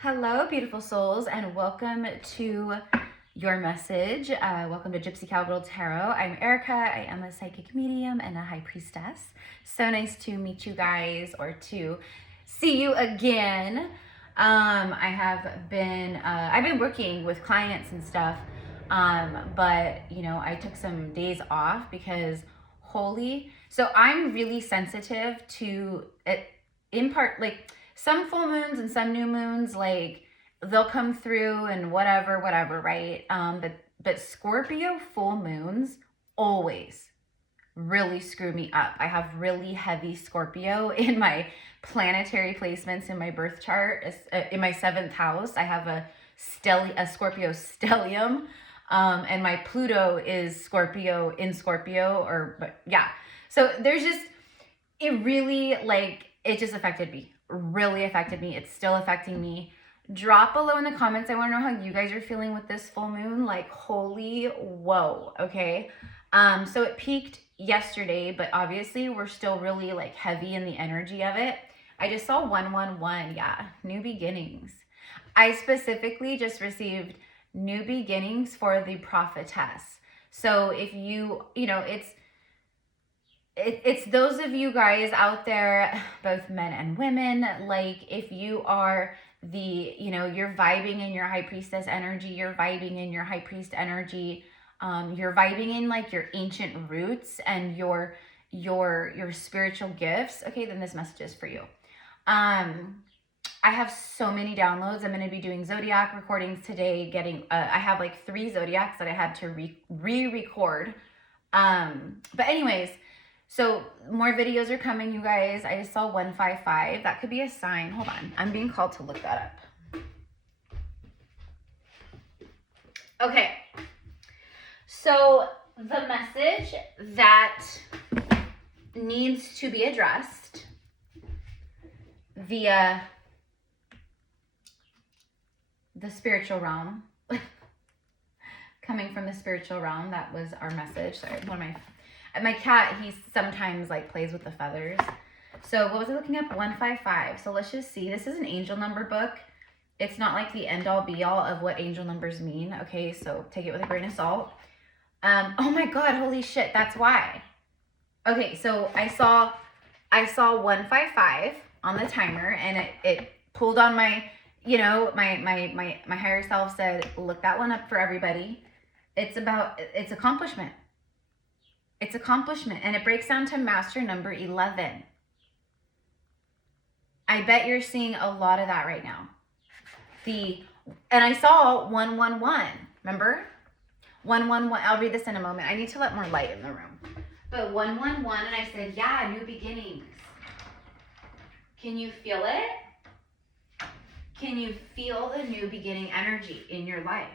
Hello, beautiful souls, and welcome to your message. Welcome to GypsyCowgirlTarot. I'm Erica. I am a psychic medium and a high priestess. So nice to meet you guys or to see you again. I've been working with clients and stuff, but I took some days off because so I'm really sensitive to it, in part, like some full moons and some new moons, like they'll come through and whatever, right? But Scorpio full moons always really screw me up. I have really heavy Scorpio in my planetary placements in my birth chart. In my 7th house, I have a Scorpio stellium, and my Pluto is Scorpio in Scorpio, So there's just, it really, it just affected me. Really affected me. It's still affecting me. Drop below in the comments. I want to know how you guys are feeling with this full moon. Like, holy whoa. Okay. So it peaked yesterday, but obviously we're still really heavy in the energy of it. I just saw 111. Yeah. New beginnings. I specifically just received new beginnings for the prophetess. So if it's those of you guys out there, both men and women, if you are you're vibing in your high priestess energy, you're vibing in your high priest energy, you're vibing in your ancient roots and your spiritual gifts, okay, then this message is for you. I have so many downloads. I'm going to be doing zodiac recordings today, I have 3 zodiacs that I had to re-record. But anyways, so more videos are coming, you guys. I just saw 155. That could be a sign. Hold on. I'm being called to look that up. Okay. So the message that needs to be addressed via the spiritual realm, coming from the spiritual realm, that was our message. Sorry, my cat, he sometimes plays with the feathers. So what was I looking up? 155. So let's just see. This is an angel number book. It's not the end all be all of what angel numbers mean. Okay, so take it with a grain of salt. Oh my God, holy shit, that's why. Okay, so I saw 155 on the timer, and it pulled on my, my higher self said, look that one up for everybody. It's accomplishment. It's accomplishment, and it breaks down to master number 11. I bet you're seeing a lot of that right now. And I saw 111, remember? 111, I'll read this in a moment. I need to let more light in the room. But 111, and I said, yeah, new beginnings. Can you feel it? Can you feel the new beginning energy in your life?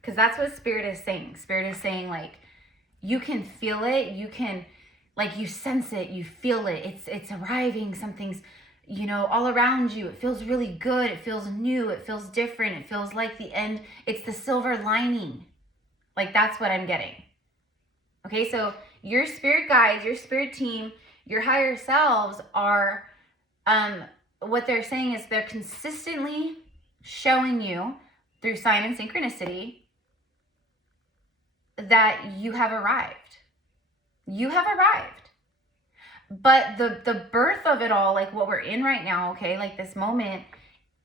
Because that's what Spirit is saying. Spirit is saying, you can feel it. You can, you sense it. You feel it. It's arriving. Something's, all around you. It feels really good. It feels new. It feels different. It feels like the end. It's the silver lining. That's what I'm getting. Okay, so your spirit guides, your spirit team, your higher selves are, what they're saying is they're consistently showing you through sign and synchronicity that you have arrived. You have arrived. But the birth of it all, what we're in right now, okay, this moment,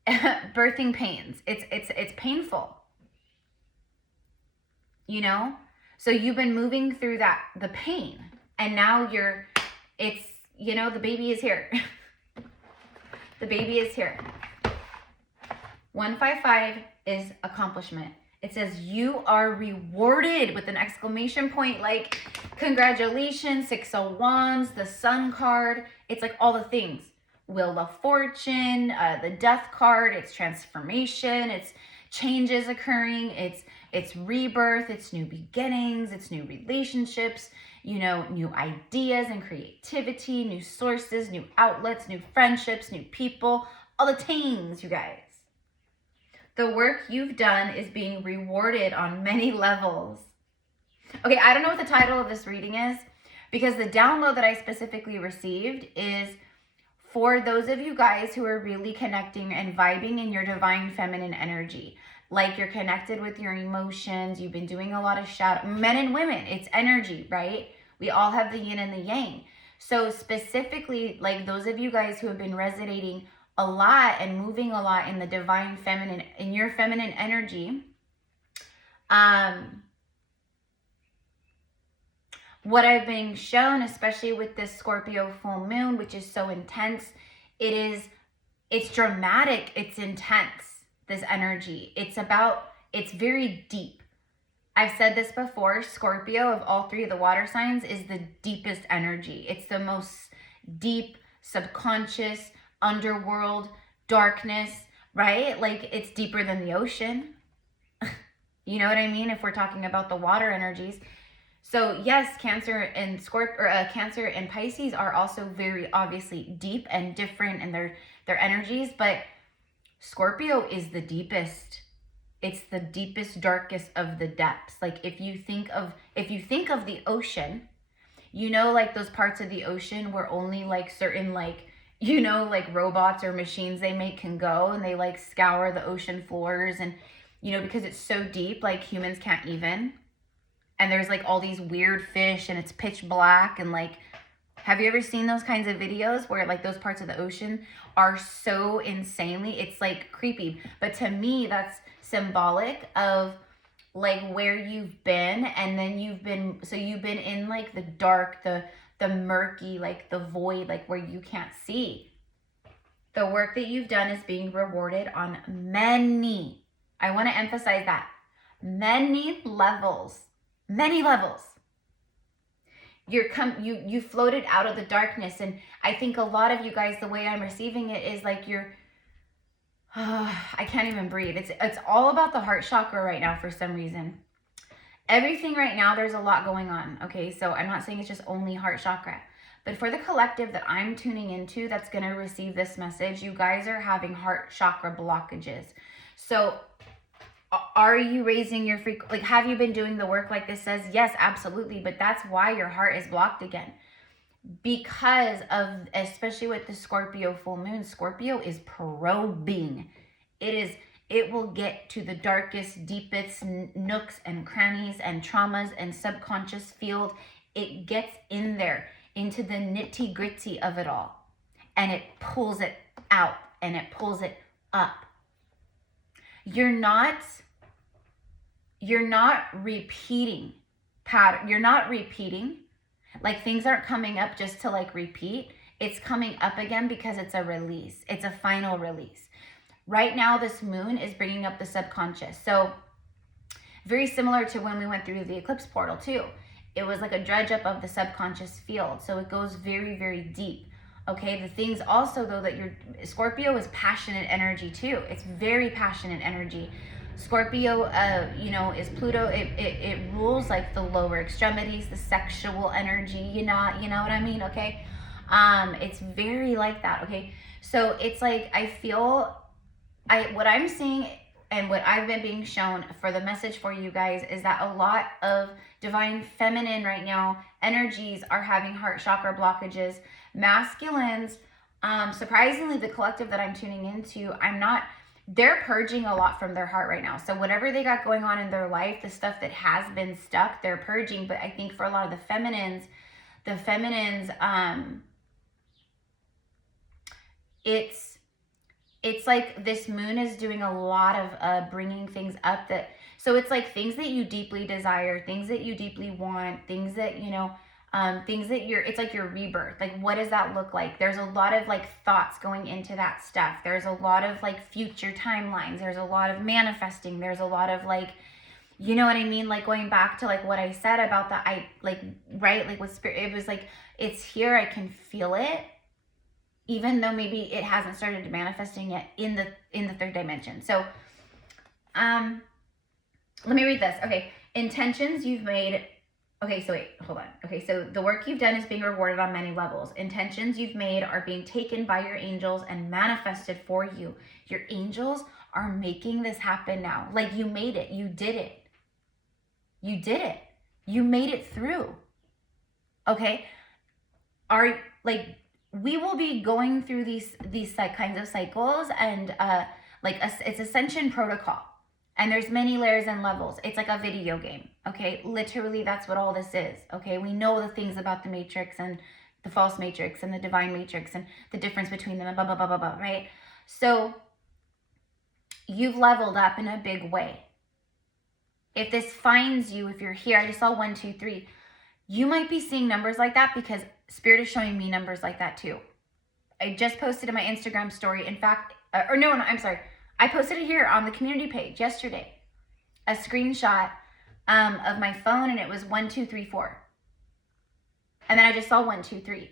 birthing pains. It's painful. So you've been moving through the pain, and now the baby is here. The baby is here. 155 is accomplishment. It says you are rewarded with an exclamation point, congratulations, 6 of Wands, the Sun card. It's all the things. Wheel of Fortune, the Death card. It's transformation. It's changes occurring. It's rebirth. It's new beginnings. It's new relationships. New ideas and creativity, new sources, new outlets, new friendships, new people. All the things, you guys. The work you've done is being rewarded on many levels. Okay, I don't know what the title of this reading is, because the download that I specifically received is for those of you guys who are really connecting and vibing in your divine feminine energy, like you're connected with your emotions, you've been doing a lot of shadow, men and women, it's energy, right? We all have the yin and the yang. So specifically, like those of you guys who have been resonating a lot and moving a lot in the divine feminine, in your feminine energy, what I've been shown, especially with this Scorpio full moon, which is so intense, it's dramatic, it's intense, this energy. It's very deep. I've said this before, Scorpio of all three of the water signs is the deepest energy. It's the most deep, subconscious, underworld, darkness, right? Like it's deeper than the ocean. You know what I mean? If we're talking about the water energies. So yes, Cancer and Cancer and Pisces are also very obviously deep and different in their energies, but Scorpio is the deepest. It's the deepest, darkest of the depths. Like if you think of the ocean, you know, like those parts of the ocean where only like certain like, you know, like robots or machines they make can go, and they like scour the ocean floors, and you know, because it's so deep, like humans can't even. And there's like all these weird fish and it's pitch black, and like, have you ever seen those kinds of videos where like those parts of the ocean are so insanely, it's like creepy. But to me, that's symbolic of like where you've been, and then you've been in like the dark, the murky, like the void, like where you can't see. The work that you've done is being rewarded on many, I want to emphasize that, many levels. You floated out of the darkness, and I think a lot of you guys, the way I'm receiving it is like I can't even breathe. It's all about the heart chakra right now for some reason. Everything right now, there's a lot going on, okay? So I'm not saying it's just only heart chakra, but for the collective that I'm tuning into that's going to receive this message, you guys are having heart chakra blockages. So are you raising your like, have you been doing the work like this says? Yes, absolutely. But that's why your heart is blocked again. Because of, especially with the Scorpio full moon, Scorpio is probing. It will get to the darkest, deepest nooks and crannies and traumas and subconscious field. It gets in there, into the nitty gritty of it all. And it pulls it out and it pulls it up. You're not repeating pattern. You're not repeating. Like things aren't coming up just to like repeat. It's coming up again because it's a release. It's a final release. Right now, this moon is bringing up the subconscious. So very similar to when we went through the eclipse portal too. It was like a dredge up of the subconscious field. So it goes very, very deep. Okay, the things also though that Scorpio is passionate energy too. It's very passionate energy. Scorpio, you know, is Pluto. It rules like the lower extremities, the sexual energy. You know what I mean? Okay, it's very like that. Okay, so it's like what I'm seeing and what I've been being shown for the message for you guys is that a lot of divine feminine right now energies are having heart chakra blockages. Masculines, surprisingly, the collective that I'm tuning into, they're purging a lot from their heart right now. So whatever they got going on in their life, the stuff that has been stuck, they're purging. But I think for a lot of the feminines, it's like this moon is doing a lot of bringing things up so it's like things that you deeply desire, things that you deeply want, things that, you know, it's like your rebirth. Like, what does that look like? There's a lot of like thoughts going into that stuff. There's a lot of like future timelines. There's a lot of manifesting. There's a lot of like, you know what I mean? Like going back to like what I said about right? Like with spirit, it was like, it's here. I can feel it. Even though maybe it hasn't started manifesting yet in the third dimension. So, let me read this. Okay. Intentions you've made. Okay, so wait, hold on. Okay, so the work you've done is being rewarded on many levels. Intentions you've made are being taken by your angels and manifested for you. Your angels are making this happen now. Like you made it. You did it. You did it. You made it through. Okay? we will be going through these kinds of cycles, and it's ascension protocol, and there's many layers and levels. It's like a video game, okay? Literally, that's what all this is, okay? We know the things about the matrix and the false matrix and the divine matrix and the difference between them and blah, blah, blah, blah, blah, right? So you've leveled up in a big way. If this finds you, if you're here, I just saw 1, 2, 3. You might be seeing numbers like that because Spirit is showing me numbers like that too. I just posted in my Instagram story. In fact, no, I'm sorry. I posted it here on the community page yesterday. A screenshot of my phone, and it was 1, 2, 3, 4. And then I just saw 1, 2, 3.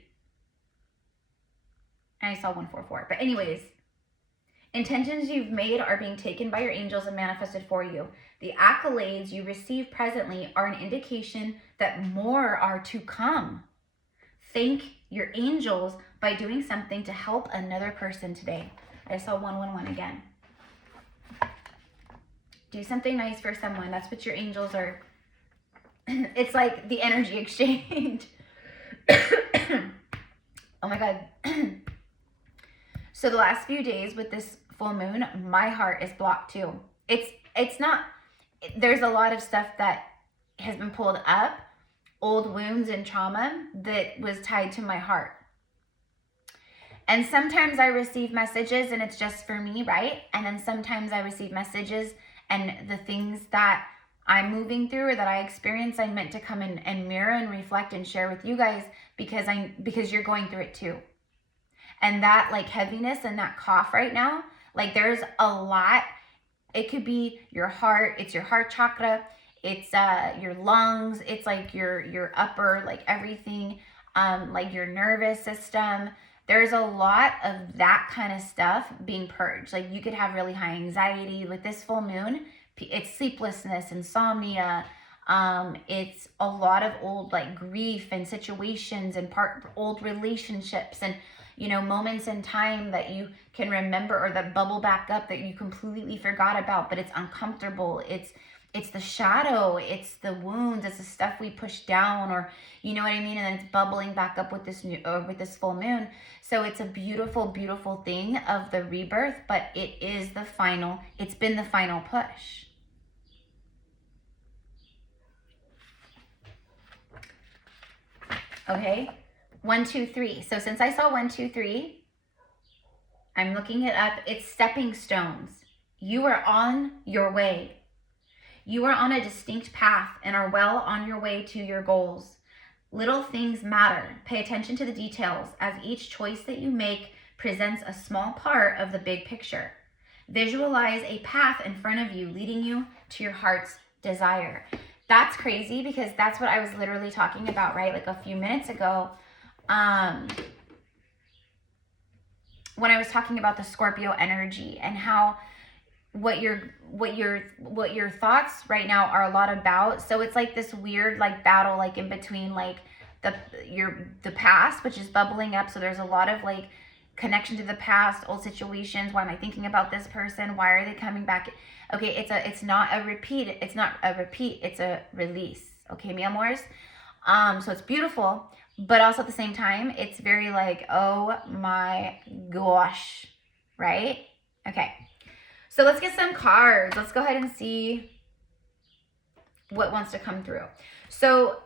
And I saw 1, 4, 4. But anyways, intentions you've made are being taken by your angels and manifested for you. The accolades you receive presently are an indication that more are to come. Thank your angels by doing something to help another person today. I saw 1, 1, 1 again. Do something nice for someone. That's what your angels are. It's like the energy exchange. Oh my God. So the last few days with this full moon, my heart is blocked too. It's not, there's a lot of stuff that has been pulled up, old wounds and trauma that was tied to my heart. And sometimes I receive messages and it's just for me, right? And then sometimes I receive messages and the things that I'm moving through or that I experience, I'm meant to come in and mirror and reflect and share with you guys because you're going through it too. And that like heaviness and that cough right now, like there's a lot. It could be your heart, it's your heart chakra, it's your lungs, it's like your upper, like everything, like your nervous system. There's a lot of that kind of stuff being purged. Like you could have really high anxiety with this full moon. It's sleeplessness, insomnia. It's a lot of old like grief and situations and old relationships and, you know, moments in time that you can remember or that bubble back up that you completely forgot about, but it's uncomfortable. It's the shadow, it's the wounds, it's the stuff we push down, or you know what I mean? And then it's bubbling back up with this full moon. So it's a beautiful, beautiful thing of the rebirth, but it's been the final push. Okay, 1, 2, 3. So since I saw 1, 2, 3, I'm looking it up. It's stepping stones. You are on your way. You are on a distinct path and are well on your way to your goals. Little things matter. Pay attention to the details as each choice that you make presents a small part of the big picture. Visualize a path in front of you leading you to your heart's desire. That's crazy because that's what I was literally talking about, right? Like a few minutes ago, when I was talking about the Scorpio energy and how what your thoughts right now are a lot about. So it's like this weird like battle like in between like the past, which is bubbling up. So there's a lot of like connection to the past, old situations. Why am I thinking about this person? Why are they coming back? Okay, it's not a repeat. It's not a repeat. It's a release. Okay, mi amores. So it's beautiful, but also at the same time, it's very like, oh my gosh, right? Okay. So let's get some cards. Let's go ahead and see what wants to come through. So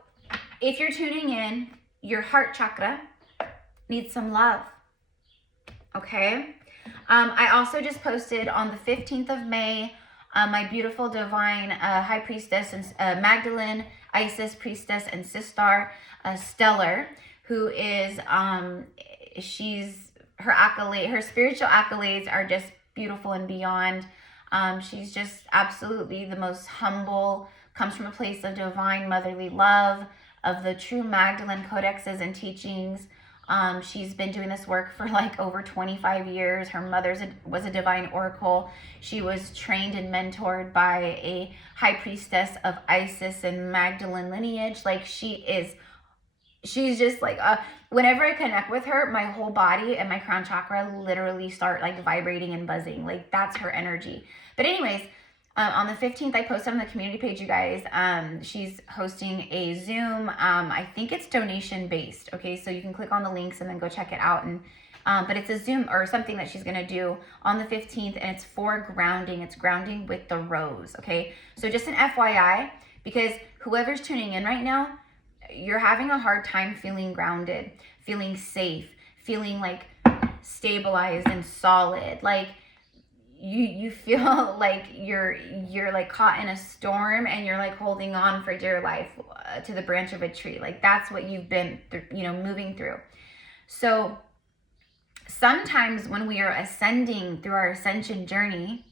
if you're tuning in, your heart chakra needs some love. Okay. I also just posted on the 15th of May, my beautiful divine high priestess and Magdalene, Isis, priestess, and sister, Stellar, who is her spiritual accolades are just beautiful and beyond. She's just absolutely the most humble, comes from a place of divine motherly love, of the true Magdalene codexes and teachings. She's been doing this work for like over 25 years. Her mother was a divine oracle. She was trained and mentored by a high priestess of Isis and Magdalene lineage. Like she's just like, whenever I connect with her, my whole body and my crown chakra literally start like vibrating and buzzing. Like that's her energy. But anyways, On the 15th, I posted on the community page, you guys. She's hosting a Zoom. I think it's donation based. Okay, so you can click on the links and then go check it out. And but it's a Zoom or something that she's gonna do on the 15th, and it's for grounding. It's grounding with the rose. Okay, so just an FYI, because whoever's tuning in right now, you're having a hard time feeling grounded, feeling safe, feeling like stabilized and solid, like you feel like you're like caught in a storm and you're like holding on for dear life to the branch of a tree. Like that's what you've been through, you know, moving through. So sometimes when we are ascending through our ascension journey,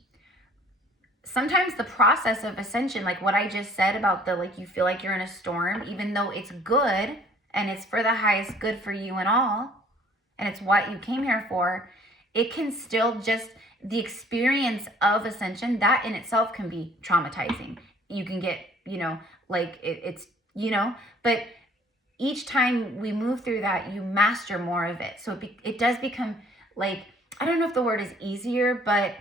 sometimes the process of ascension, like what I just said about the, like, you feel like you're in a storm, even though it's good and it's for the highest good for you and all, and it's what you came here for, it can still just, the experience of ascension, that in itself can be traumatizing. You can get, you know, like it's, you know, but each time we move through that, you master more of it. So it does become like, I don't know if the word is easier, but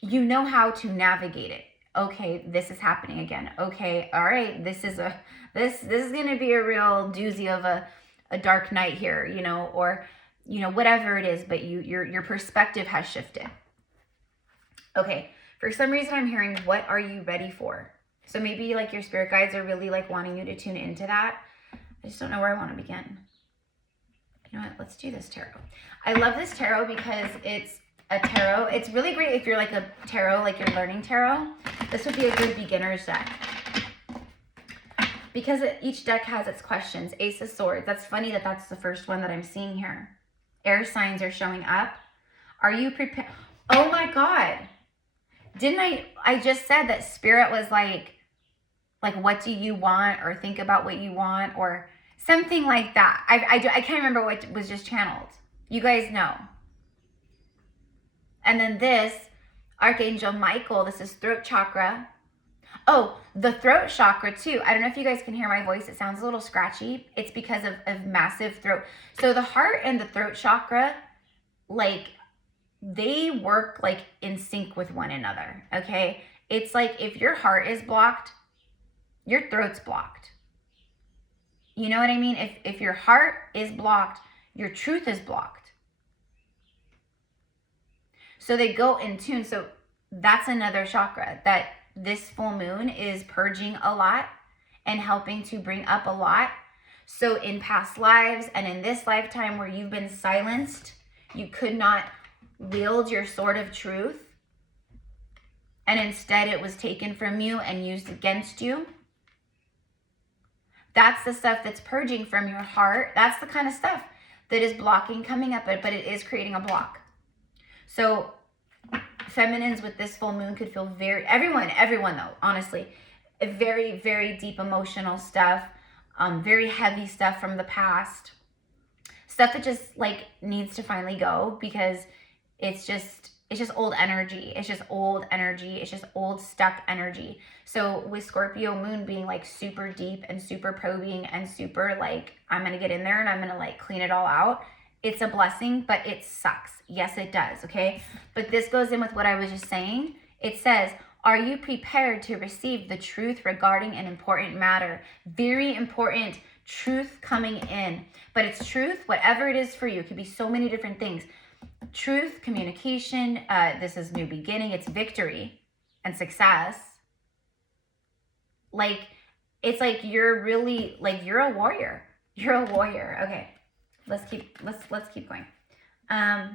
you know how to navigate it. Okay, this is happening again. Okay, all right, this is going to be a real doozy of a dark night here, you know, or, you know, whatever it is, but your perspective has shifted. Okay, for some reason I'm hearing, what are you ready for? So maybe like your spirit guides are really like wanting you to tune into that. I just don't know where I want to begin. You know what, let's do this tarot. I love this tarot because it's a tarot. It's really great if you're like a tarot, like you're learning tarot. This would be a good beginner's deck. Because each deck has its questions. Ace of Swords. That's funny that that's the first one that I'm seeing here. Air signs are showing up. Are you prepared? Oh my God. Didn't I just said that spirit was like, what do you want? Or think about what you want, or something like that. I can't remember what was just channeled. You guys know. And then this, Archangel Michael, this is throat chakra. Oh, the throat chakra too. I don't know if you guys can hear my voice. It sounds a little scratchy. It's because of massive throat. So the heart and the throat chakra, like, they work like in sync with one another, okay? It's like if your heart is blocked, your throat's blocked. You know what I mean? If your heart is blocked, your truth is blocked. So they go in tune. So that's another chakra that this full moon is purging a lot and helping to bring up a lot. So in past lives and in this lifetime where you've been silenced, you could not wield your sword of truth, and instead it was taken from you and used against you. That's the stuff that's purging from your heart. That's the kind of stuff that is blocking coming up, but it is creating a block. So feminines with this full moon could feel very, everyone though, honestly, very, very deep emotional stuff, very heavy stuff from the past, stuff that just like needs to finally go, because it's just old energy. It's just old energy. It's just old stuck energy. So with Scorpio moon being like super deep and super probing and super like, I'm going to get in there and I'm going to like clean it all out. It's a blessing, but it sucks. Yes, it does. Okay. But this goes in with what I was just saying. It says, are you prepared to receive the truth regarding an important matter? Very important truth coming in, but it's truth, whatever it is for you. It could be so many different things. Truth, communication, this is new beginning, it's victory and success. Like, it's like you're really, like, you're a warrior. You're a warrior. Okay, let's keep going. Let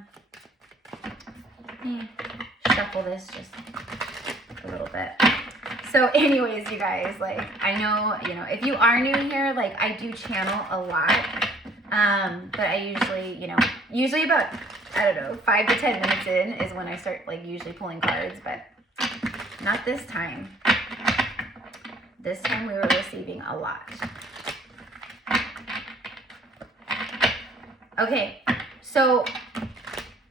me shuffle this just a little bit. So anyways, you guys, like, I know, you know, if you are new here, like, I do channel a lot. But I usually, you know, about, I don't know, 5 to 10 minutes in is when I start like usually pulling cards, but not this time. This time we were receiving a lot. Okay, so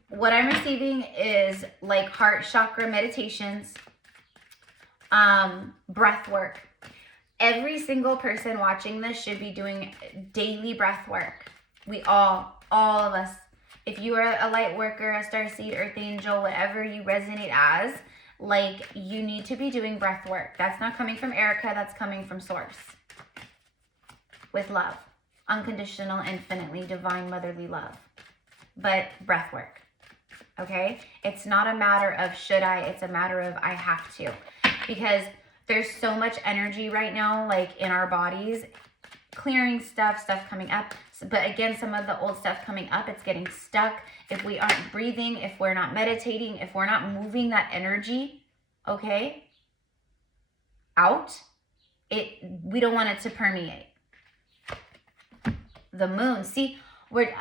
what I'm receiving is like heart chakra meditations, breath work. Every single person watching this should be doing daily breath work. We all of us. If you are a light worker, a starseed, earth angel, whatever you resonate as, like you need to be doing breath work. That's not coming from Erica, that's coming from source. With love, unconditional, infinitely divine motherly love, but breath work. Okay, it's not a matter of should I, it's a matter of I have to, because there's so much energy right now, like in our bodies, clearing stuff coming up. But again, some of the old stuff coming up, it's getting stuck. If we aren't breathing, if we're not meditating, if we're not moving that energy, okay, out, we don't want it to permeate. The moon, see, we're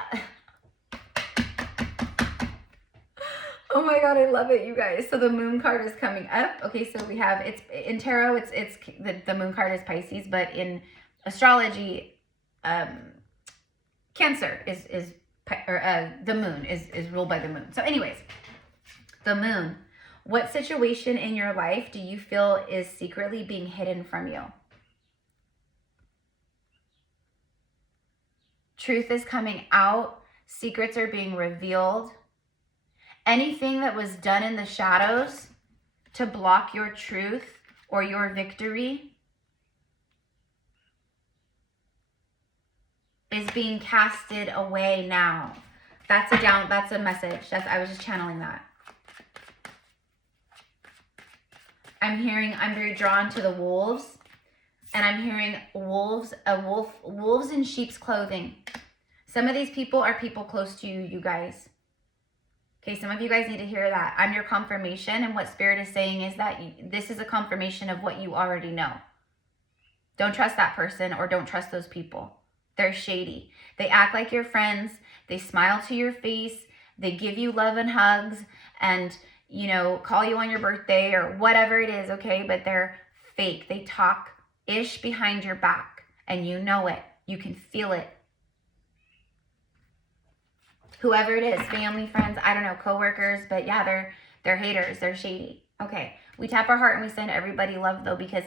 oh my God, I love it, you guys. So the moon card is coming up. Okay, so we have, it's in tarot, it's the moon card is Pisces, but in astrology, Cancer the moon is ruled by the moon. So anyways, the moon, what situation in your life do you feel is secretly being hidden from you? Truth is coming out. Secrets are being revealed. Anything that was done in the shadows to block your truth or your victory is being casted away now. That's a message. I was just channeling that. I'm very drawn to the wolves, and I'm hearing wolves in sheep's clothing. Some of these people are people close to you, you guys. Okay, some of you guys need to hear that. I'm your confirmation, and what Spirit is saying is that this is a confirmation of what you already know. Don't trust that person, or don't trust those people. They're shady. They act like your friends. They smile to your face. They give you love and hugs and, you know, call you on your birthday or whatever it is, okay? But they're fake. They talk ish behind your back, and you know it. You can feel it. Whoever it is, family, friends, I don't know, coworkers, but yeah, they're haters. They're shady. Okay, we tap our heart and we send everybody love, though, because,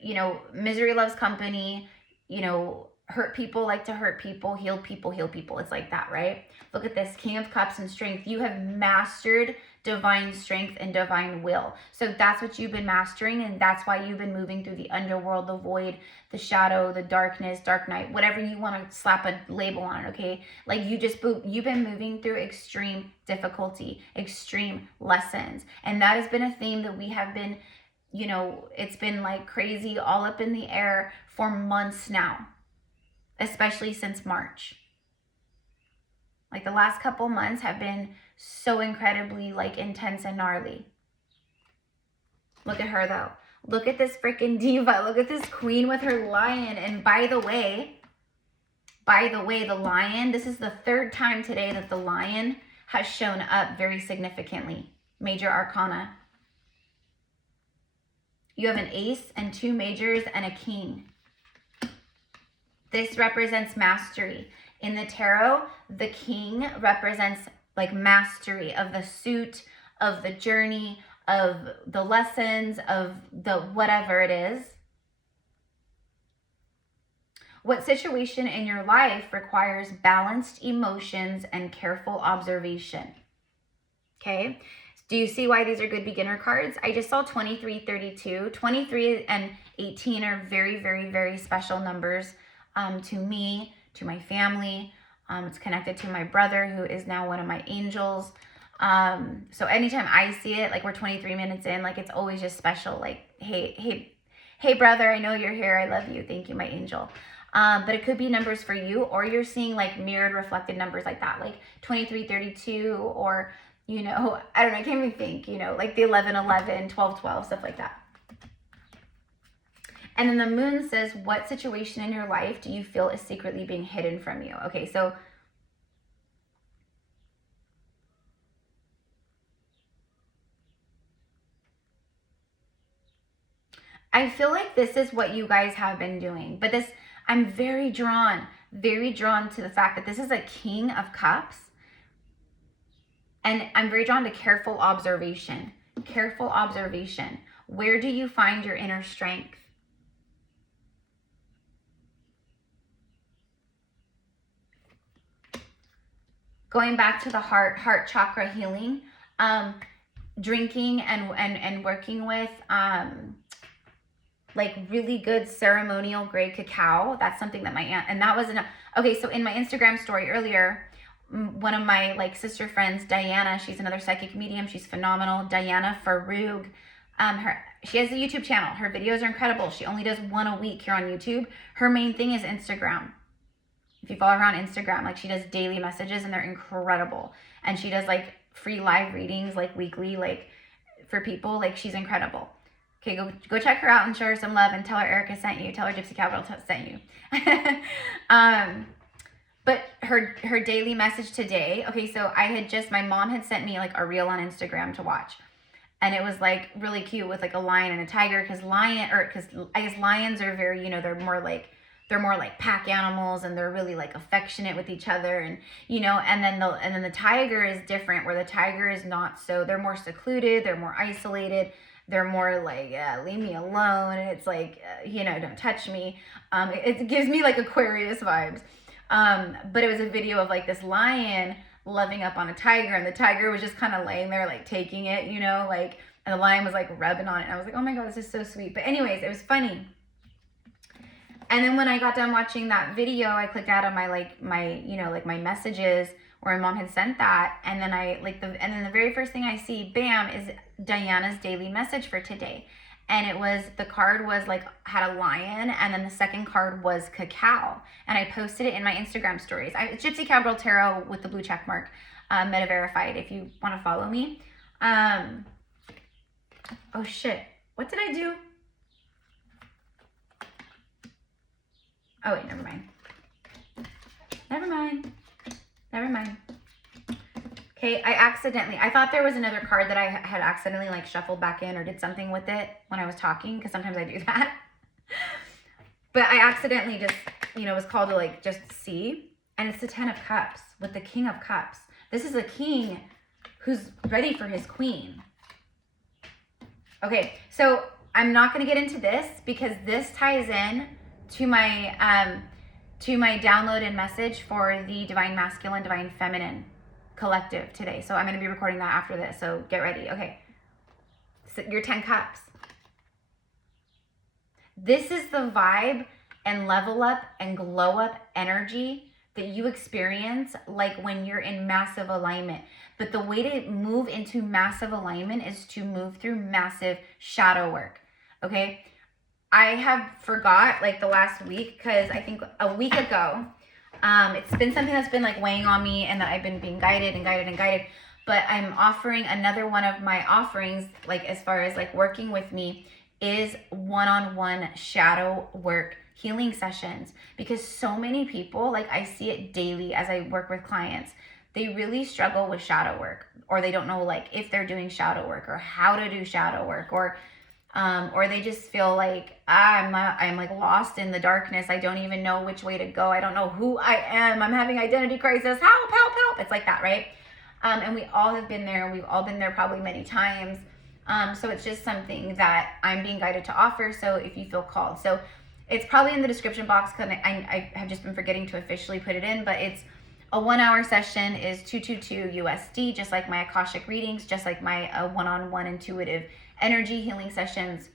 you know, misery loves company. You know, hurt people like to hurt people, healed people heal people. It's like that, right? Look at this, King of Cups and strength. You have mastered divine strength and divine will. So that's what you've been mastering, and that's why you've been moving through the underworld, the void, the shadow, the darkness, dark night, whatever you want to slap a label on it, okay? Like you've been moving through extreme difficulty, extreme lessons. And that has been a theme that we have been, you know, it's been like crazy, all up in the air for months now, especially since March. Like the last couple months have been so incredibly like intense and gnarly. Look at her though. Look at this freaking diva. Look at this queen with her lion. And by the way, the lion, this is the third time today that the lion has shown up very significantly. Major arcana. You have an ace and two majors and a king. This represents mastery. In the tarot, the king represents like mastery of the suit, of the journey, of the lessons, of the whatever it is. What situation in your life requires balanced emotions and careful observation? Okay. Do you see why these are good beginner cards? I just saw 23, 32. 23 and 18 are very, very, very special numbers to me, to my family. It's connected to my brother, who is now one of my angels. So anytime I see it, like we're 23 minutes in, like it's always just special. Like, hey, brother, I know you're here. I love you. Thank you, my angel. But it could be numbers for you, or you're seeing like mirrored reflected numbers like that, like 23, 32, or, you know, I don't know, I can't even think, you know, like the 11, 11, 12, 12, stuff like that. And then the moon says, what situation in your life do you feel is secretly being hidden from you? Okay, so I feel like this is what you guys have been doing. But this, I'm very drawn to the fact that this is a King of Cups. And I'm very drawn to careful observation. Careful observation. Where do you find your inner strength? Going back to the heart chakra healing, drinking and working with like really good ceremonial grade cacao. That's something that my aunt, and that was okay, so in my Instagram story earlier, one of my like sister friends, Diana, she's another psychic medium, she's phenomenal, Diana Farug, she has a YouTube channel. Her videos are incredible. She only does one a week here on YouTube. Her main thing is Instagram. If you follow her on Instagram, like she does daily messages and they're incredible. And she does like free live readings like weekly, like for people. Like she's incredible. Okay, go check her out and show her some love and tell her Erica sent you. Tell her Gypsy Cowgirl sent you. But her daily message today, okay, so my mom had sent me like a reel on Instagram to watch. And it was like really cute with like a lion and a tiger, because I guess lions are very, they're more like pack animals, and they're really like affectionate with each other, and and then the tiger is different, where the tiger is not so, they're more secluded, they're more isolated, they're more like, leave me alone, and it's like, don't touch me. It gives me like Aquarius vibes. But it was a video of like this lion loving up on a tiger, and the tiger was just kind of laying there like taking it, like, and the lion was like rubbing on it, and I was like, oh my god, this is so sweet. But anyways, it was funny. And then when I got done watching that video, I clicked out of my my messages where my mom had sent that, and then and then the very first thing I see, bam, is Diana's daily message for today. And the card was like, had a lion, and then the second card was cacao. And I posted it in my Instagram stories. It's Gypsy Cowgirl Tarot with the blue check mark, meta verified, if you want to follow me. Oh shit, what did I do? Oh wait, never mind. Okay, I thought there was another card that I had accidentally like shuffled back in or did something with it when I was talking, because sometimes I do that. But I accidentally just, was called to like just see, and it's the 10 of Cups with the King of Cups. This is a king who's ready for his queen. Okay, so I'm not going to get into this because this ties in to my downloaded message for the Divine Masculine, Divine Feminine collective today. So I'm going to be recording that after this, so get ready. Okay, so your 10 Cups. This is the vibe and level up and glow up energy that you experience like when you're in massive alignment. But the way to move into massive alignment is to move through massive shadow work. Okay, I have forgot like the last week, because I think a week ago, it's been something that's been like weighing on me, and that I've been being guided. But I'm offering another one of my offerings, like as far as like working with me, is one-on-one shadow work healing sessions. Because so many people, like I see it daily as I work with clients, they really struggle with shadow work, or they don't know like if they're doing shadow work or how to do shadow work, or they just feel like I'm like lost in the darkness. I don't even know which way to go. I don't know who I am. I'm having identity crisis. Help, help, help. It's like that, right? And we all have been there. We've all been there probably many times. So it's just something that I'm being guided to offer. So if you feel called, so it's probably in the description box, because I have just been forgetting to officially put it in, but it's a 1 hour session is $222 USD, just like my Akashic readings, just like my one-on-one intuitive energy healing sessions.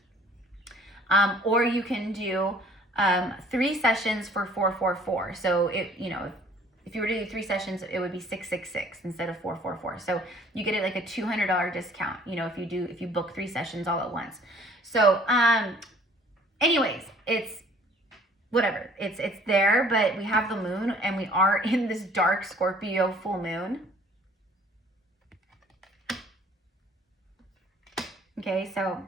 Or you can do 3 sessions for $444. So if you were to do 3 sessions, it would be $666 instead of $444. So you get it like a $200 discount, if you book 3 sessions all at once. So anyways, it's whatever, it's there, but we have the moon, and we are in this dark Scorpio full moon. Okay, so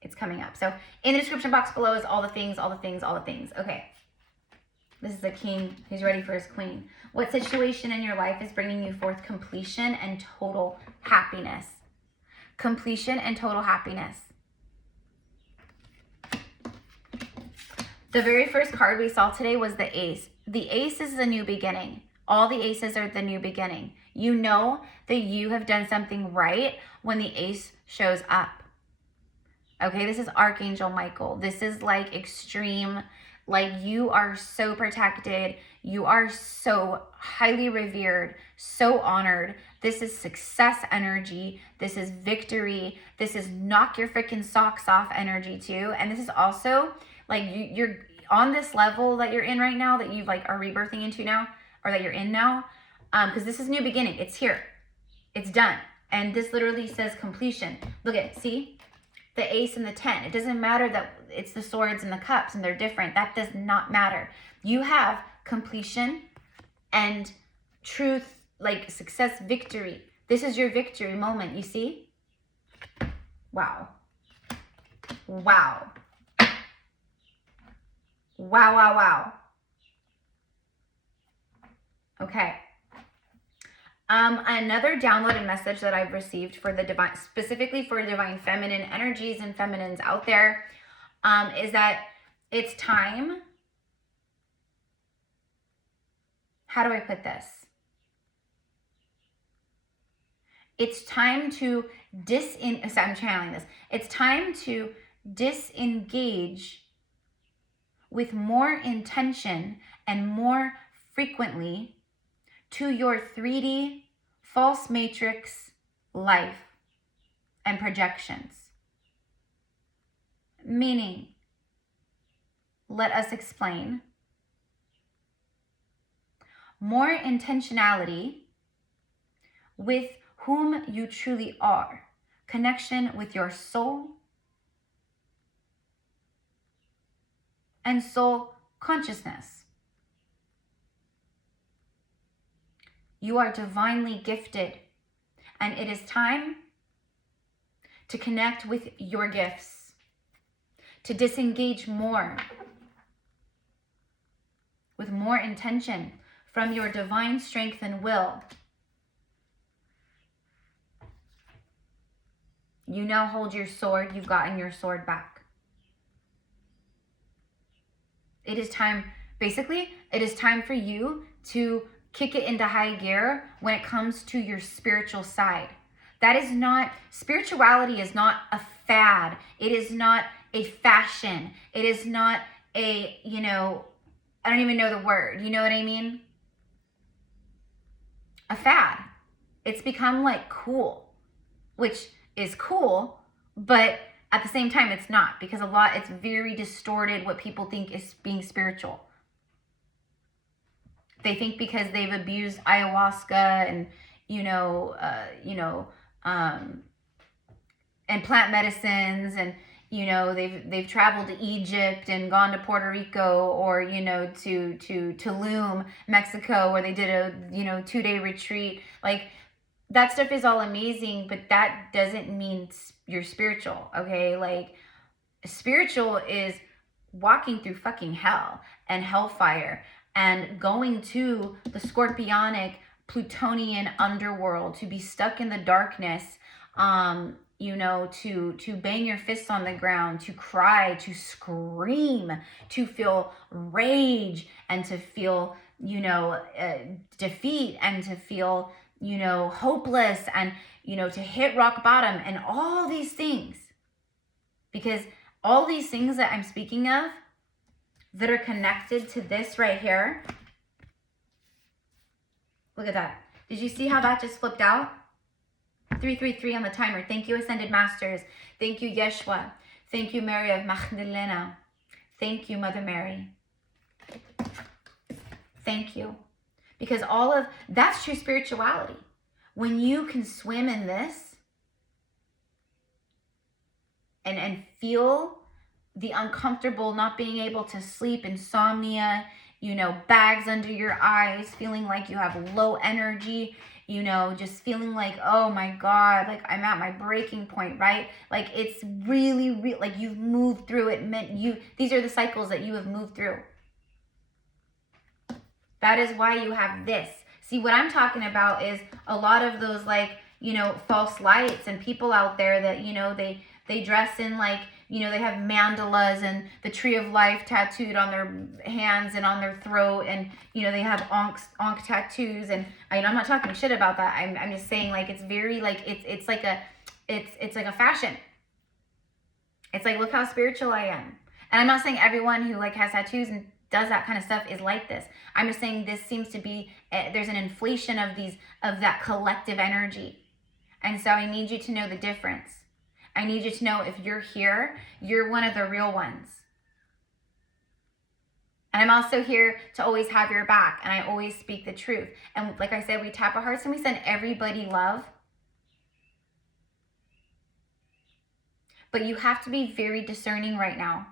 it's coming up. So in the description box below is all the things. Okay, this is the king who's ready for his queen. What situation in your life is bringing you forth completion and total happiness? Completion and total happiness. The very first card we saw today was the ace. The ace is the new beginning. All the aces are the new beginning. You know that you have done something right when the ace shows up. Okay, this is Archangel Michael. This is like extreme, like you are so protected. You are so highly revered, so honored. This is success energy. This is victory. This is knock your freaking socks off energy too. And this is also like you're on this level that you're in right now, that you like are rebirthing into now, or that you're in now. Because this is new beginning. It's here. It's done. And this literally says completion. Look at, see? The ace and the 10. It doesn't matter that it's the swords and the cups and they're different. That does not matter. You have completion and truth, like success, victory. This is your victory moment, you see? Wow. Wow. Wow, wow, wow. Okay. Another downloaded message that I've received for the divine, specifically for divine feminine energies and feminines out there, is that it's time. How do I put this? It's time to I'm channeling this. It's time to disengage with more intention and more frequently to your 3D false matrix life and projections. Meaning, let us explain. More intentionality with whom you truly are. Connection with your soul and soul consciousness. You are divinely gifted, and it is time to connect with your gifts, to disengage more, with more intention from your divine strength and will. You now hold your sword. You've gotten your sword back. It is time, basically, it is time for you to kick it into high gear when it comes to your spiritual side. That is not, spirituality is not a fad. It is not a fashion. It is not a, I don't even know the word. You know what I mean? A fad. It's become like cool, which is cool, but at the same time it's not, because it's very distorted what people think is being spiritual. They think because they've abused ayahuasca and, and plant medicines, and, they've traveled to Egypt and gone to Puerto Rico, or, to Tulum, Mexico, where they did a, 2-day retreat. Like, that stuff is all amazing, but that doesn't mean you're spiritual, okay? Like, spiritual is walking through fucking hell and hellfire, and going to the scorpionic Plutonian underworld, to be stuck in the darkness, to bang your fists on the ground, to cry, to scream, to feel rage, and to feel, defeat, and to feel, hopeless, and, to hit rock bottom, and all these things. Because all these things that I'm speaking of, that are connected to this right here. Look at that. Did you see how that just flipped out? 333 on the timer. Thank you, Ascended Masters. Thank you, Yeshua. Thank you, Mary of Magdalene. Thank you, Mother Mary. Thank you. Because that's true spirituality. When you can swim in this and feel the uncomfortable, not being able to sleep, insomnia, bags under your eyes, feeling like you have low energy, just feeling like, oh my God, like I'm at my breaking point, right? Like it's really, like you've moved through it. These are the cycles that you have moved through. That is why you have this. See, what I'm talking about is a lot of those false lights and people out there that, they dress in they have mandalas and the tree of life tattooed on their hands and on their throat, and they have ankh tattoos, and I'm not talking shit about that. I'm just saying it's very it's like a fashion. It's like, look how spiritual I am. And I'm not saying everyone who has tattoos and does that kind of stuff is like this. I'm just saying this seems to be, there's an inflation of that collective energy. And so I need you to know the difference. I need you to know if you're here, you're one of the real ones. And I'm also here to always have your back, and I always speak the truth. And like I said, we tap our hearts and we send everybody love. But you have to be very discerning right now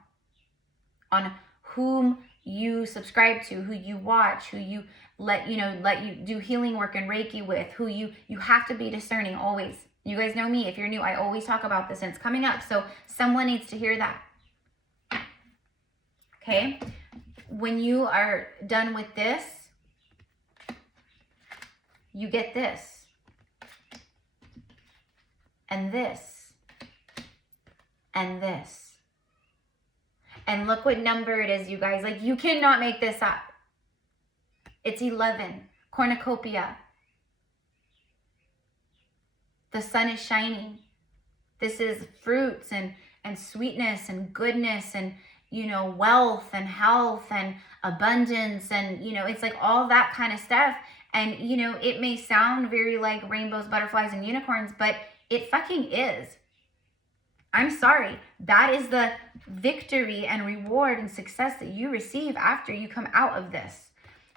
on whom you subscribe to, who you watch, who you let you do healing work and Reiki with, who you have to be discerning always. You guys know me. If you're new, I always talk about this and it's coming up. So someone needs to hear that. Okay? When you are done with this, you get this. And this. And this. And look what number it is, you guys. Like, you cannot make this up. It's 11. Cornucopia. The sun is shining. This is fruits and sweetness and goodness and, wealth and health and abundance. And, it's like all that kind of stuff. And, it may sound very like rainbows, butterflies, and unicorns, but it fucking is. I'm sorry. That is the victory and reward and success that you receive after you come out of this.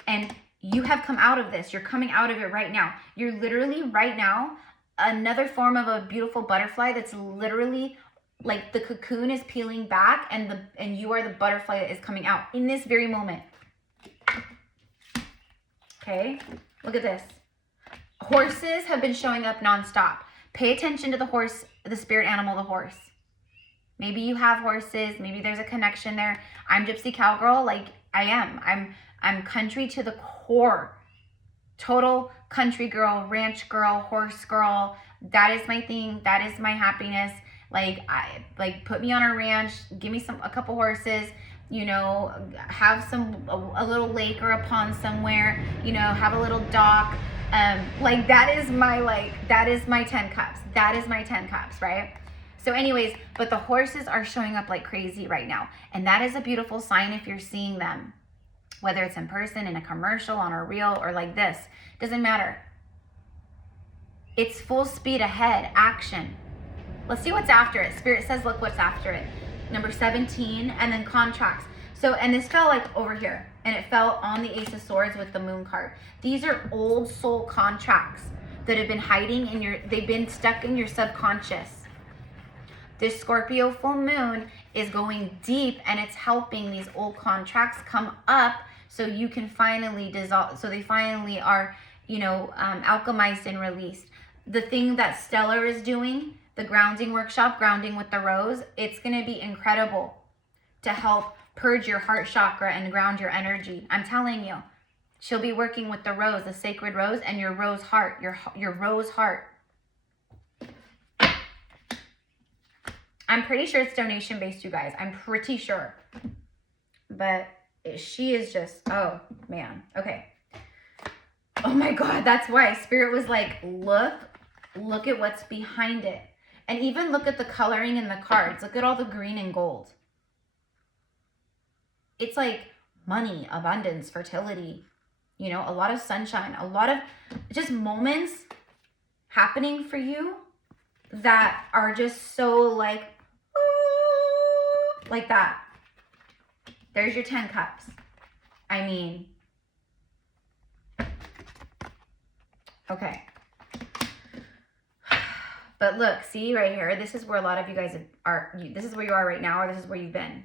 And you have come out of this. You're coming out of it right now. You're literally right now another form of a beautiful butterfly that's literally like the cocoon is peeling back and you are the butterfly that is coming out in this very moment. Okay, look at this. Horses have been showing up nonstop. Pay attention to the horse, the spirit animal, the horse. Maybe you have horses. Maybe there's a connection there. I'm Gypsy Cowgirl. Like I am. I'm country to the core. Total country girl, ranch girl, horse girl. That is my thing. That is my happiness. Like put me on a ranch. Give me a couple horses. Have a little lake or a pond somewhere. Have a little dock. That is my 10 cups. That is my 10 cups, right? So anyways, but the horses are showing up like crazy right now. And that is a beautiful sign if you're seeing them, whether it's in person, in a commercial, on a reel, or like this, doesn't matter. It's full speed ahead, action. Let's see what's after it. Spirit says, look what's after it. Number 17, and then contracts. So, and this fell like over here, and it fell on the Ace of Swords with the Moon card. These are old soul contracts that have been hiding they've been stuck in your subconscious. This Scorpio full moon is going deep, and it's helping these old contracts come up so you can finally dissolve, so they finally are, alchemized and released. The thing that Stellar is doing, the grounding workshop, grounding with the rose, it's going to be incredible to help purge your heart chakra and ground your energy. I'm telling you, she'll be working with the rose, the sacred rose, and your rose heart, your rose heart. I'm pretty sure it's donation based, you guys. I'm pretty sure. But she is just, oh man. Okay. Oh my God. That's why Spirit was like, look at what's behind it. And even look at the coloring in the cards. Look at all the green and gold. It's like money, abundance, fertility, a lot of sunshine, a lot of just moments happening for you that are just so like that. There's your 10 cups. I mean, okay. But look, see right here, this is where a lot of you guys are, this is where you are right now, or this is where you've been.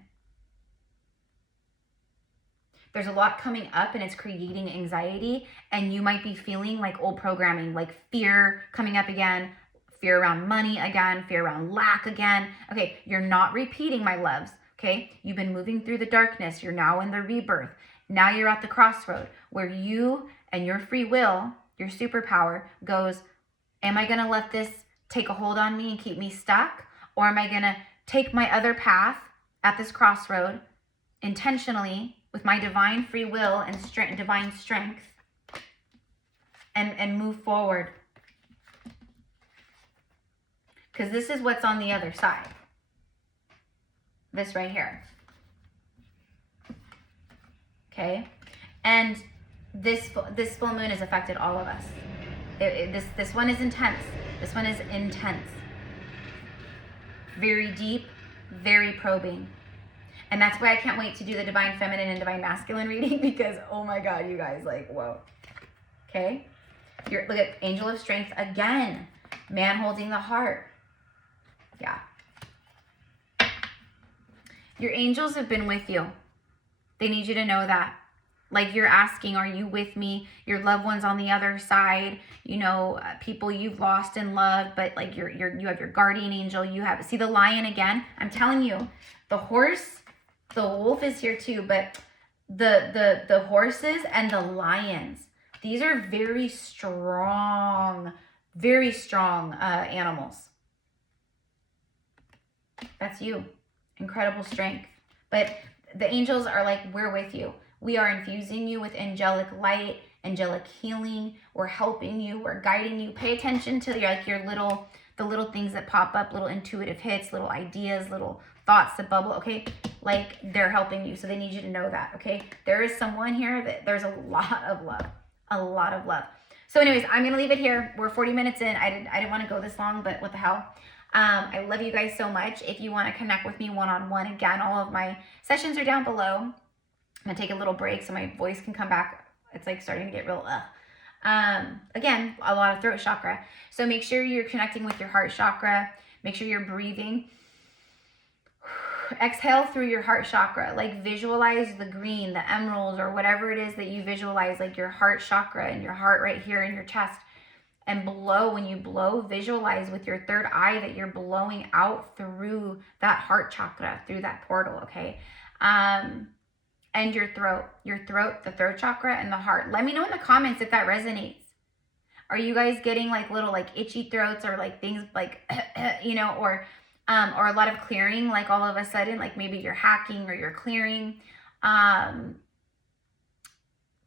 There's a lot coming up and it's creating anxiety, and you might be feeling like old programming, like fear coming up again, fear around money again, fear around lack again. Okay, you're not repeating, my loves. Okay, you've been moving through the darkness. You're now in the rebirth. Now you're at the crossroad where you and your free will, your superpower goes, am I going to let this take a hold on me and keep me stuck? Or am I going to take my other path at this crossroad intentionally with my divine free will and divine strength and move forward? Because this is what's on the other side. This right here. okay? And this full moon has affected all of us. This one is intense. This one is intense. Very deep, very probing. And that's why I can't wait to do the Divine Feminine and Divine Masculine reading, because, oh my God, you guys, like, whoa. Okay? Look at Angel of Strength again. Man holding the heart. Yeah. Your angels have been with you. They need you to know that. Like, you're asking, are you with me? Your loved ones on the other side, you know, people you've lost and loved, but like you have your guardian angel. You have, see the lion again? I'm telling you, the horse, the wolf is here too, but the horses and the lions, these are very strong animals. That's you. Incredible strength. But the angels are like, we're with you. We are infusing you with angelic light, angelic healing. We're helping you. We're guiding you. Pay attention to the little things that pop up, little intuitive hits, little ideas, little thoughts that bubble, okay? Like, they're helping you. So they need you to know that, okay? There is someone here that there's a lot of love. A lot of love. So anyways, I'm going to leave it here. We're 40 minutes in. I didn't want to go this long, but what the hell? I love you guys so much. If you want to connect with me one-on-one, again, all of my sessions are down below. I'm gonna take a little break so my voice can come back. It's like starting to get real again, a lot of throat chakra. So make sure you're connecting with your heart chakra. Make sure you're breathing. Exhale through your heart chakra. Like, visualize the green, the emeralds, or whatever it is that you visualize, like your heart chakra and your heart right here in your chest. And blow. When you blow, visualize with your third eye that you're blowing out through that heart chakra, through that portal, okay? And your throat, the throat chakra, and the heart. Let me know in the comments if that resonates. Are you guys getting like little like itchy throats, or like things like, you know, or a lot of clearing, like all of a sudden, like maybe you're hacking or you're clearing,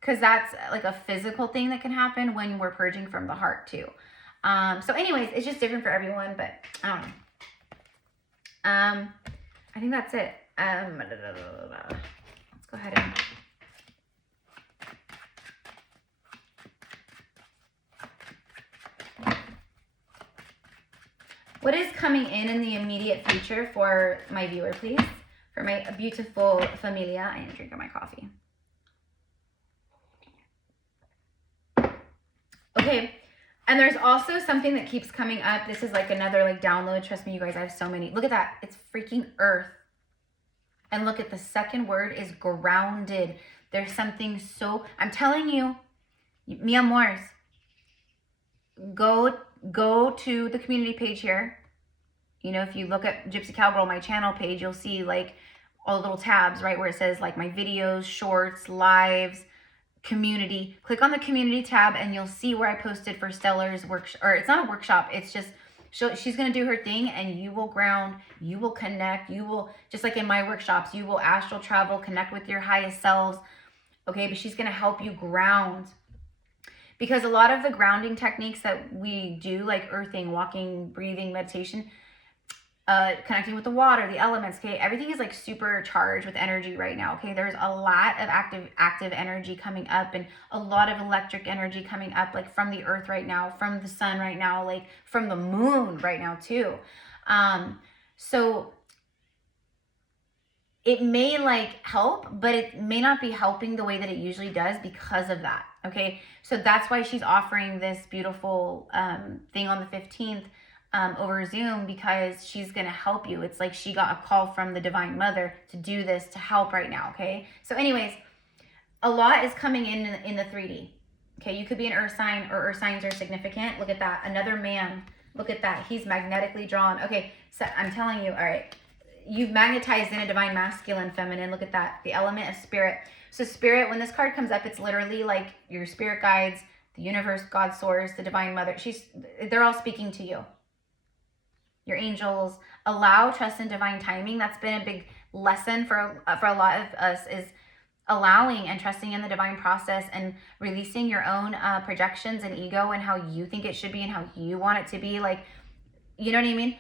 because that's like a physical thing that can happen when we're purging from the heart too. So anyways, it's just different for everyone, but I don't know. I think that's it. Let's go ahead and what is coming in the immediate future for my viewer, please? For my beautiful familia. I need to drink my coffee. Okay, and there's also something that keeps coming up. This is like another like download. Trust me, you guys, I have so many. Look at that. It's freaking earth. And look at the second word is grounded. There's something so, I'm telling you, mi amores, go to the community page here. You know, if you look at Gypsy Cowgirl, my channel page, you'll see like all the little tabs, right, where it says like my videos, shorts, lives, community. Click on the community tab and you'll see where I posted for Stellar's workshop, or it's not a workshop, it's just, she's going to do her thing, and you will ground, you will connect, you will, just like in my workshops, you will astral travel, connect with your highest selves, okay? But she's going to help you ground, because a lot of the grounding techniques that we do, like earthing, walking, breathing, meditation, connecting with the water, the elements, okay? Everything is like super charged with energy right now, okay? There's a lot of active energy coming up, and a lot of electric energy coming up, like from the earth right now, from the sun right now, like from the moon right now too. So it may like help, but it may not be helping the way that it usually does because of that, okay? So that's why she's offering this beautiful thing on the 15th over Zoom, because she's going to help you. It's like she got a call from the Divine Mother to do this, to help right now, okay? So anyways, a lot is coming in the 3D, okay? You could be an earth sign, or earth signs are significant. Look at that. Another man. Look at that. He's magnetically drawn. Okay, so I'm telling you, all right, you've magnetized in a divine masculine, feminine. Look at that. The element of spirit. So spirit, when this card comes up, it's literally like your spirit guides, the universe, God source, the Divine Mother. They're all speaking to you. Your angels. Allow, trust, and divine timing. That's been a big lesson for a lot of us, is allowing and trusting in the divine process, and releasing your own projections and ego, and how you think it should be and how you want it to be. Like, you know what I mean?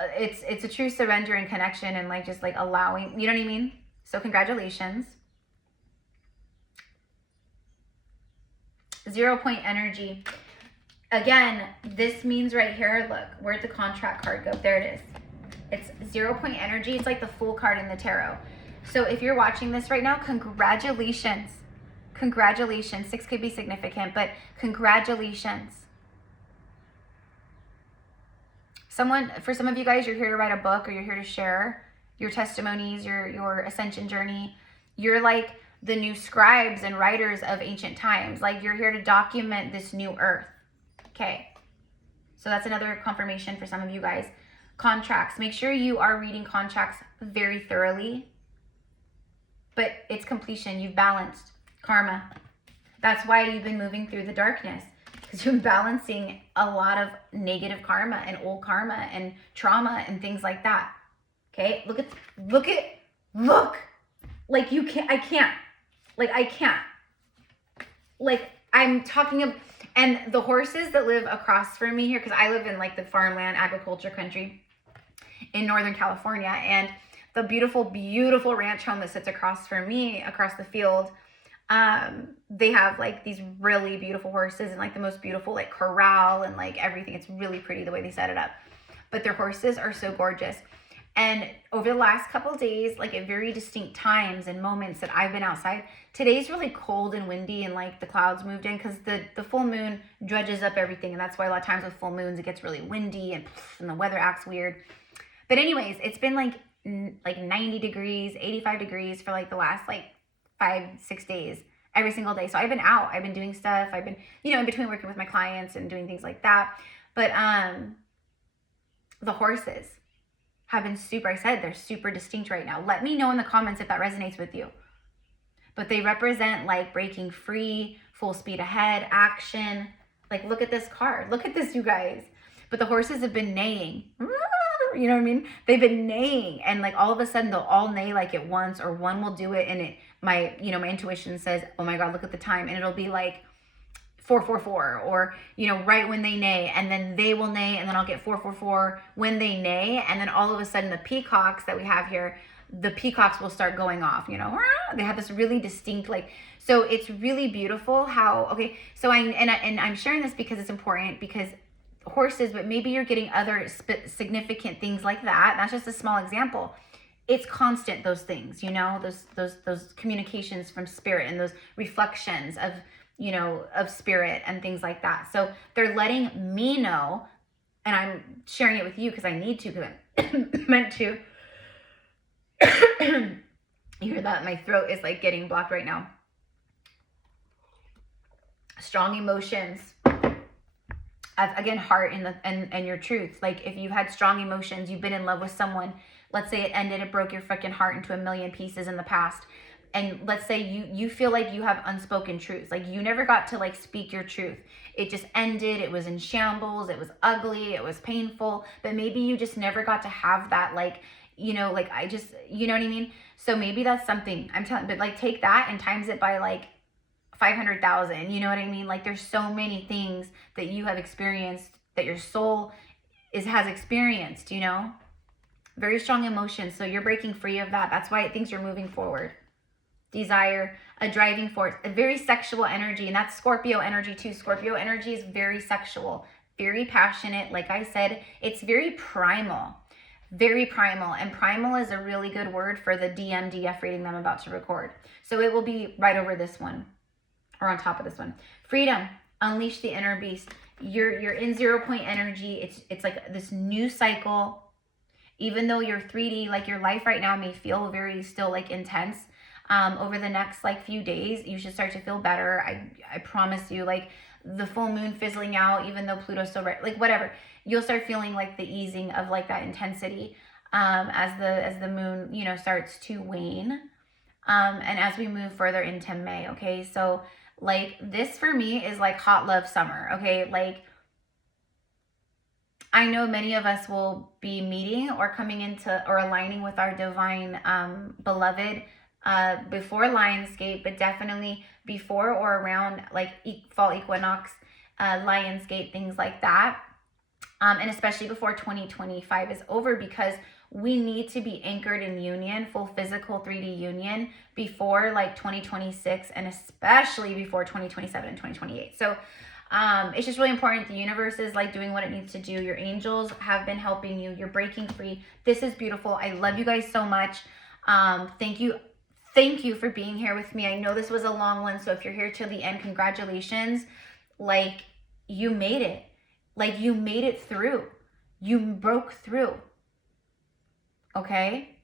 It's a true surrender and connection, and like just like allowing, you know what I mean? So congratulations. 0 point energy. Again, this means right here, look, where'd the contract card go? There it is. It's 0 point energy. It's like the Fool card in the tarot. So if you're watching this right now, congratulations. Congratulations. 6 could be significant, but congratulations. For some of you guys, you're here to write a book, or you're here to share your testimonies, your ascension journey. You're like the new scribes and writers of ancient times. Like, you're here to document this new earth. Okay. So that's another confirmation for some of you guys. Contracts. Make sure you are reading contracts very thoroughly. But it's completion. You've balanced. Karma. That's why you've been moving through the darkness, because you're balancing a lot of negative karma and old karma and trauma and things like that. Okay, look. Like, you can't, I can't. Like, I'm talking of, and the horses that live across from me here, because I live in like the farmland agriculture country in Northern California, and the beautiful, beautiful ranch home that sits across from me, across the field, they have like these really beautiful horses and like the most beautiful like corral and like everything. It's really pretty the way they set it up. But their horses are so gorgeous. And over the last couple of days, like at very distinct times and moments that I've been outside, today's really cold and windy and like the clouds moved in because the full moon dredges up everything. And that's why a lot of times with full moons, it gets really windy and the weather acts weird. But anyways, it's been like 90 degrees, 85 degrees for like the last like 5-6 days, every single day. So I've been out, I've been doing stuff. I've been, in between working with my clients and doing things like that. But the horses have been they're super distinct right now. Let me know in the comments if that resonates with you. But they represent like breaking free, full speed ahead, action. Like, look at this card. Look at this, you guys. But the horses have been neighing. You know what I mean? They've been neighing, and like all of a sudden they'll all neigh like at once, or one will do it, and my intuition says, oh my God, look at the time, and it'll be like 444, or right when they neigh, and then they will neigh, and then I'll get 444 when they neigh, and then all of a sudden the peacocks that we have here, the peacocks will start going off. They have this really distinct so it's really beautiful how, okay, so I'm sharing this because it's important, because horses, but maybe you're getting other significant things like that. That's just a small example. It's constant, those things, those communications from spirit and those reflections of, of spirit and things like that. So they're letting me know, and I'm sharing it with you because I need to, because I'm meant to. You hear that? My throat is like getting blocked right now. Strong emotions. Again, heart and your truth. Like, if you've had strong emotions, you've been in love with someone, let's say it ended, it broke your freaking heart into a million pieces in the past, and let's say you feel like you have unspoken truths, like you never got to like speak your truth, it just ended, it was in shambles, it was ugly, it was painful, but maybe you just never got to have that, I just, you know what I mean? So maybe that's something, I'm telling, but like take that and times it by like 500,000, you know what I mean? Like, there's so many things that you have experienced, that your soul has experienced, very strong emotions. So you're breaking free of that. That's why it thinks you're moving forward. Desire, a driving force, a very sexual energy, and that's Scorpio energy too. Scorpio energy is very sexual, very passionate. Like I said, it's very primal, and primal is a really good word for the DMDF reading that I'm about to record. So it will be right over this one, or on top of this one. Freedom, unleash the inner beast. You're in 0 point energy. It's like this new cycle. Even though you're 3D, like your life right now may feel very still like intense. Over the next like few days, you should start to feel better. I promise you, like the full moon fizzling out, even though Pluto's still right, like whatever, you'll start feeling like the easing of like that intensity as the moon, starts to wane. And as we move further into May, okay? So like this for me is like hot love summer, okay? Like, I know many of us will be meeting or coming into or aligning with our divine beloved before Lionsgate, but definitely before or around like fall equinox, Lionsgate, things like that. And especially before 2025 is over, because we need to be anchored in union, full physical 3D union before like 2026, and especially before 2027 and 2028. So it's just really important. The universe is like doing what it needs to do. Your angels have been helping you. You're breaking free. This is beautiful. I love you guys so much. Thank you. Thank you for being here with me. I know this was a long one, so if you're here till the end, congratulations. Like, you made it. Like, you made it through. You broke through. Okay?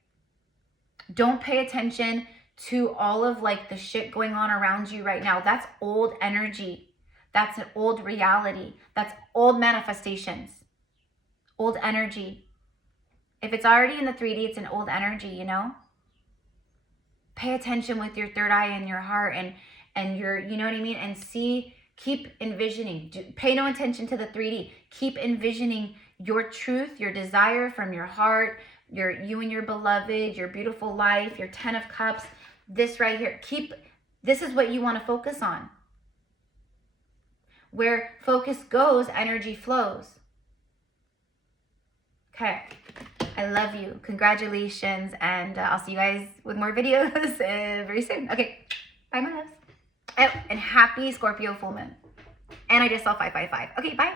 Don't pay attention to all of like the shit going on around you right now. That's old energy. That's an old reality. That's old manifestations. Old energy. If it's already in the 3D, it's an old energy, you know? Pay attention with your third eye and your heart and your, you know what I mean? And see, keep envisioning. Pay no attention to the 3D. Keep envisioning your truth, your desire from your heart, you and your beloved, your beautiful life, your 10 of Cups. This right here. This is what you want to focus on. Where focus goes, energy flows. Okay. I love you. Congratulations. And I'll see you guys with more videos very soon. Okay. Bye, my loves. Oh, and happy Scorpio full moon. And I just saw 555. Okay, bye.